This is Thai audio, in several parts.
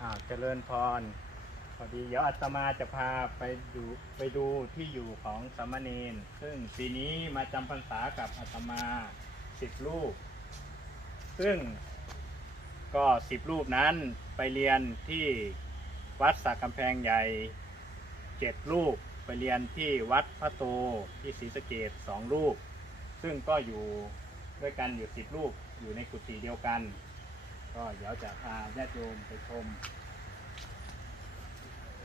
อ่าเจริญพร พอดีเดี๋ยวอาตมาจะพาไปดูไปดูที่อยู่ของสามเณรซึ่งปีนี้มาจำพรรษากับอาตมาสิบรูป ซึ่งก็สิบรูปนั้นไปเรียนที่วัดสักกำแพงใหญ่เจ็ดรูปไปเรียนที่วัดพระโตที่ศรีสะเกดสองรูป ซึ่งก็อยู่ด้วยกันอยู่สิบรูปอยู่ในกุฏิเดียวกัน ก็เดี๋ยวจะพาญาติโยมไปชม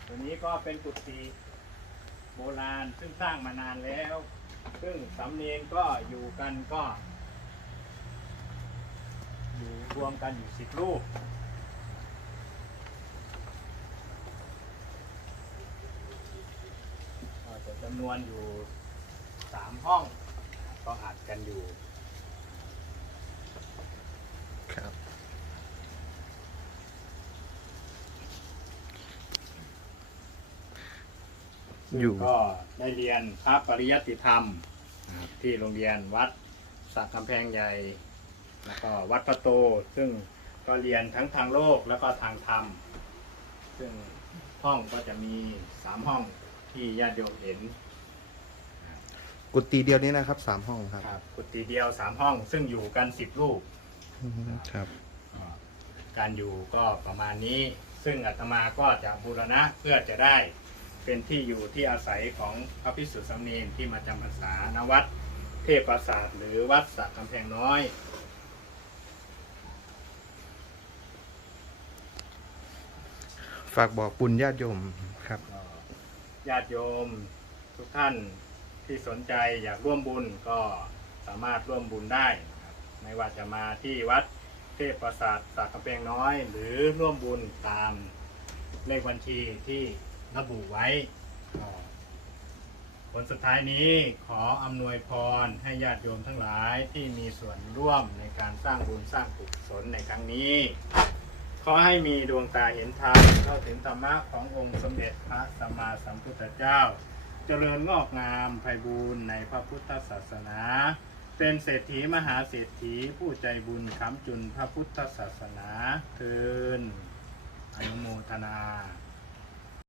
ตัวนี้ก็เป็นกุฏิโบราณซึ่งสร้างมานานแล้ว ซึ่งสำเนียงก็อยู่กันก็ อยู่รวมกันอยู่สิบรูปก็จะจำนวนอยู่สามห้อง ก็อัดกันอยู่ ครับ อยู่ ก็ได้เรียนพระปริยัติธรรมนะครับที่โรงเรียนวัดสักกำแพงใหญ่แล้วก็วัดประโตซึ่งก็เรียนทั้งทางโลกแล้วก็ทางธรรม ซึ่งห้องก็จะมีสามห้องที่ญาติโยมเห็นกุฏิเดียวนี้นะครับสามห้องครับครับกุฏิเดียวสามห้อง ซึ่งอยู่กันสิบรูป อืมครับอ่าการอยู่ก็ประมาณนี้ ซึ่งอาตมาก็จะบูรณะเพื่อจะได้ เป็นที่อยู่ที่อาศัยของพระพิสุทธิสามเณรที่มาจำพรรษาณวัดเทพปราสาทหรือวัดสักกำแพงน้อย ฝากบอกปุญญาติโยมครับก็ญาติโยมทุกท่านที่สนใจอยากร่วมบุญก็สามารถร่วมบุญได้นะครับไม่ว่าจะมาที่วัดเทพปราสาทสักกำแพงน้อย หรือร่วมบุญตามเลขบัญชีที่ ระบุไว้ ผลสุดท้ายนี้ขออำนวยพรให้ญาติโยมทั้งหลายที่มีส่วนร่วมในการสร้างบุญสร้างกุศลในครั้งนี้ ขอให้มีดวงตาเห็นธรรมเข้าถึงธรรมะขององค์สมเด็จพระสัมมาสัมพุทธเจ้า เจริญงอกงามไพบูรณ์ในพระพุทธศาสนาเป็นเศรษฐีมหาเศรษฐีผู้ใจบุญค้ำจุนพระพุทธศาสนาเทินอนุโมทนา